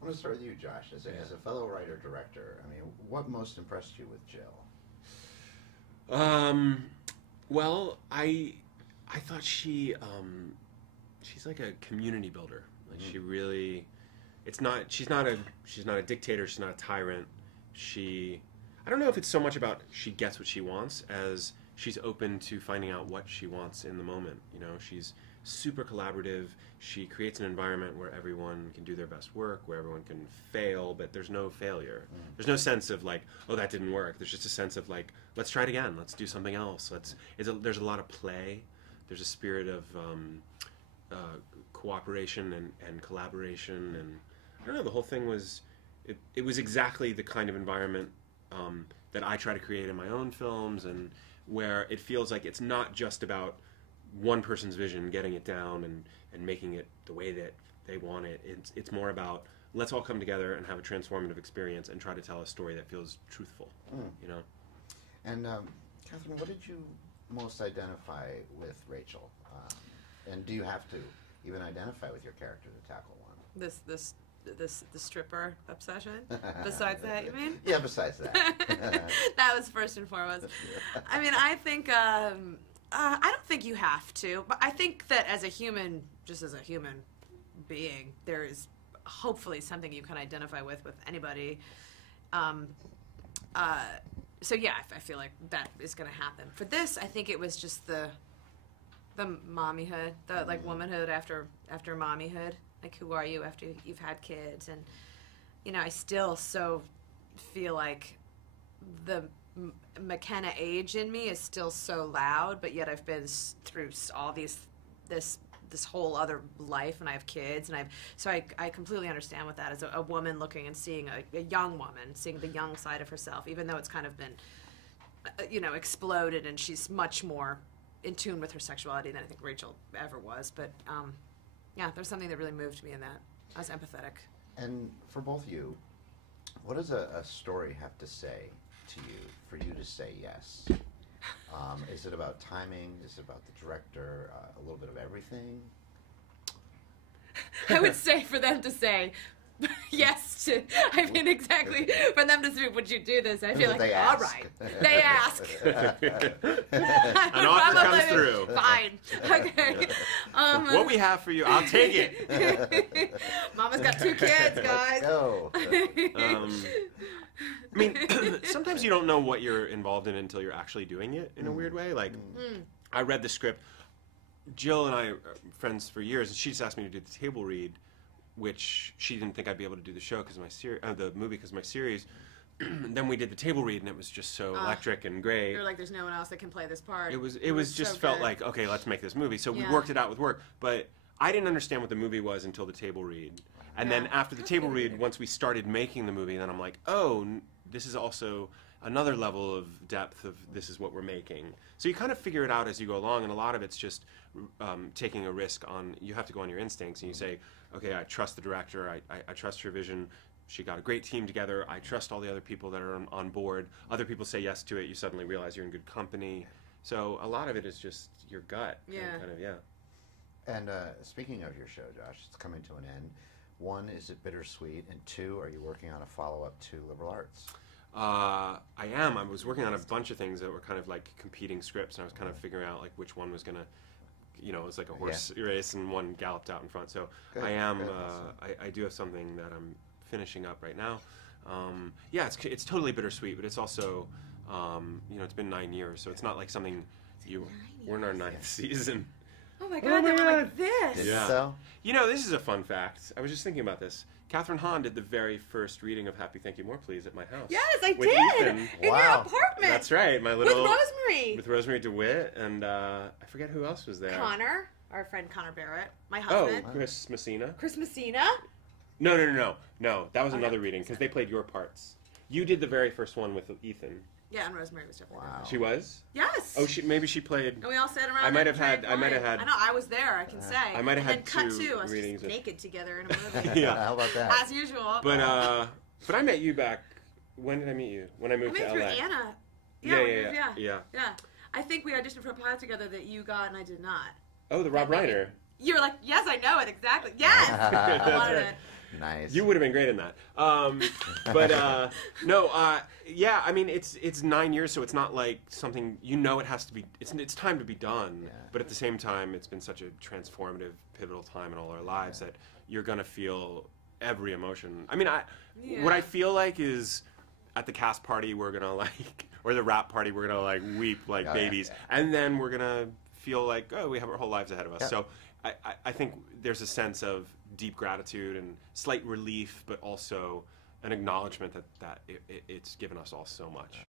I want to start with you, Josh. As a fellow writer-director, I mean, what most impressed you with Jill? Well, I thought she's like a community builder. Like she really, she's not a dictator. She's not a tyrant. I don't know if it's so much about she gets what she wants as she's open to finding out what she wants in the moment. You know, she's super collaborative. She creates an environment where everyone can do their best work, where everyone can fail, but there's no failure. There's no sense of like, oh, that didn't work. There's just a sense of like, let's try it again. Let's do something else. There's a lot of play. There's a spirit of cooperation and collaboration, and I don't know. The whole thing was, it was exactly the kind of environment that I try to create in my own films, and where it feels like it's not just about one person's vision, getting it down and making it the way that they want it. It's more about, let's all come together and have a transformative experience and try to tell a story that feels truthful, you know? And Kathryn, what did you most identify with Rachel? And do you have to even identify with your character to tackle one? The stripper obsession? Besides that, you mean? Yeah, besides that. That was first and foremost. I mean, I think, I don't think you have to, but I think that as a human, just as a human being, there is hopefully something you can identify with anybody. So yeah, I feel like that is going to happen. For this, I think it was just the mommyhood, the like womanhood after mommyhood. Like, who are you after you've had kids? And, you know, I still so feel like the McKenna age in me is still so loud, but yet I've been through all this whole other life, and I have kids, and so I completely understand what that is. A woman looking and seeing a young woman, seeing the young side of herself, even though it's kind of been, you know, exploded, and she's much more in tune with her sexuality than I think Rachel ever was. But yeah, there's something that really moved me in that. I was empathetic. And for both of you, what does a story have to say to you for you to say yes? Is it about timing? Is it about the director? A little bit of everything? I would say for them to say yes to, I mean, exactly, for them to say, would you do this? I feel like, all right. They ask. An offer comes through. Fine. Okay. What we have for you, I'll take it. Mama's got 2 kids, guys. Go. I mean, sometimes you don't know what you're involved in until you're actually doing it in a weird way. Like, I read the script. Jill and I are friends for years, and she just asked me to do the table read, which she didn't think I'd be able to do the show because of my the movie because of my series. Then we did the table read, and it was just so electric and great. You're like, there's no one else that can play this part. It was just so felt good. Like, okay, let's make this movie. So we worked it out with work, but I didn't understand what the movie was until the table read. And then after the table read, once we started making the movie, then I'm like, oh, this is also another level of depth of this is what we're making. So you kind of figure it out as you go along, and a lot of it's just taking a risk on, you have to go on your instincts, and you say, okay, I trust the director, I trust her vision, she got a great team together, I trust all the other people that are on board, other people say yes to it, you suddenly realize you're in good company. So a lot of it is just your gut. And speaking of your show, Josh, it's coming to an end. 1, is it bittersweet? And 2, are you working on a follow-up to Liberal Arts? I am. I was working on a bunch of things that were kind of like competing scripts, and I was kind of figuring out like which one was gonna, you know, it was like a horse race, and one galloped out in front. So good, I am. I do have something that I'm finishing up right now. Yeah, it's totally bittersweet, but it's also, you know, it's been 9 years, so it's not like something we're in our 9th season. Oh my God, they were like this. Yeah. So? You know, this is a fun fact. I was just thinking about this. Kathryn Hahn did the very first reading of Happy Thank You More Please at my house. Yes, I with did. Ethan. In your apartment. That's right. My little with Rosemary. With Rosemary DeWitt, and I forget who else was there. Connor, our friend Connor Barrett, my husband. Oh, Chris Messina. Chris Messina? No. That was another reading because they played your parts. You did the very first one with Ethan. Yeah, and Rosemary was definitely there. She was? Yes. Oh, maybe she played. And we all sat around. I might have had. I know. I was there. I can say. I might have had cut two I was readings. Just naked together in a movie. Yeah. How about that? As usual. But I met you back. When did I meet you? When I moved to LA. Through Anna. Yeah. I think we auditioned for a pilot together that you got and I did not. Oh, the Rob Reiner. You were like, yes, I know it exactly. Yes. I wanted it. Nice. You would have been great in that. But no, yeah. I mean, it's 9 years, so it's not like something it has to be. It's time to be done. Yeah. But at the same time, it's been such a transformative, pivotal time in all our lives that you're gonna feel every emotion. I mean, what I feel like is at the cast party we're gonna like, or the wrap party we're gonna like weep like babies, and then we're gonna feel like we have our whole lives ahead of us. So I think there's a sense of deep gratitude and slight relief, but also an acknowledgement that it's given us all so much.